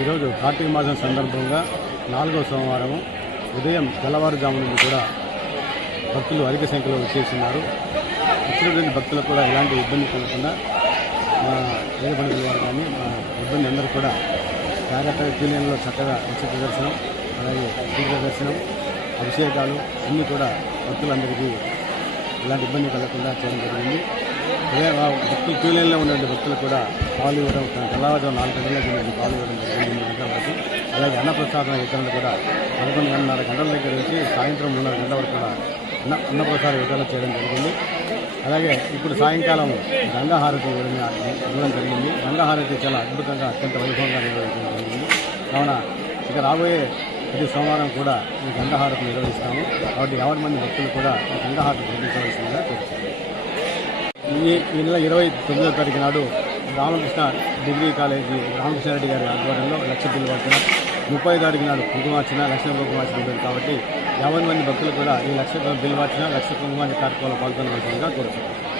ఈరోజు కార్తీక మాసం సందర్భంగా నాలుగో సోమవారం ఉదయం తెల్లవారుజాము నుండి కూడా భక్తులు అధిక సంఖ్యలో వచ్చేస్తున్నారు. వచ్చినటువంటి భక్తులకు కూడా ఎలాంటి ఇబ్బంది కలగకుండా మా వేద పండుగల వారు కానీ మా ఇబ్బంది అందరూ కూడా జాగ్రత్తగా క్యూలైన్లో చక్కగా ఉచిత దర్శనం అలాగే తీర్థ దర్శనం అభిషేకాలు అన్నీ కూడా భక్తులందరికీ ఎలాంటి ఇబ్బంది కలగకుండా చేయడం జరిగింది. అదే ఆ భక్తులు ఉన్నటువంటి భక్తులు కూడా పాలు ఇవ్వడం తెల్లవారుజాము నాలుగు గంటలకు నుండి పాలు ఇవ్వడం జరిగింది గంటల వరకు అలాగే అన్నప్రసాదం వితరణలు కూడా పదకొండు గంటన్నర గంటల దగ్గర నుంచి సాయంత్రం మూడున్నర గంటల వరకు కూడా అన్న అన్నప్రసాద వితరణ చేయడం జరిగింది. అలాగే ఇప్పుడు సాయంకాలం గంగాహారతి ఇవ్వడం ఇవ్వడం జరిగింది. గంగాహారతి చాలా అద్భుతంగా అత్యంత వైభవంగా నిర్వహించడం జరిగింది. కావున ఇక రాబోయే ప్రతి సోమవారం కూడా ఈ గంగాహారతి నిర్వహిస్తాము. కాబట్టి యాభై మంది భక్తులు కూడా ఈ గంగాహారతి నిర్వహించవలసిందిగా కోరుతున్నాను ఈ ఈ నెల ఇరవై తొమ్మిదో తారీఖు నాడు రామకృష్ణ డిగ్రీ కాలేజీ రామకృష్ణారెడ్డి గారి ఆధ్వర్యంలో లక్ష బిల్లు ముప్పై తారీఖు నాడు కుంకుమార్చన లక్ష కుంకుమార్చన ఉంటుంది కాబట్టి యాభై మంది భక్తులు కూడా ఈ లక్ష బిల్లు మార్చిన లక్ష కుంకుమార్చన కార్యక్రమంలో పాల్గొనవలసిందిగా కోరుతున్నాను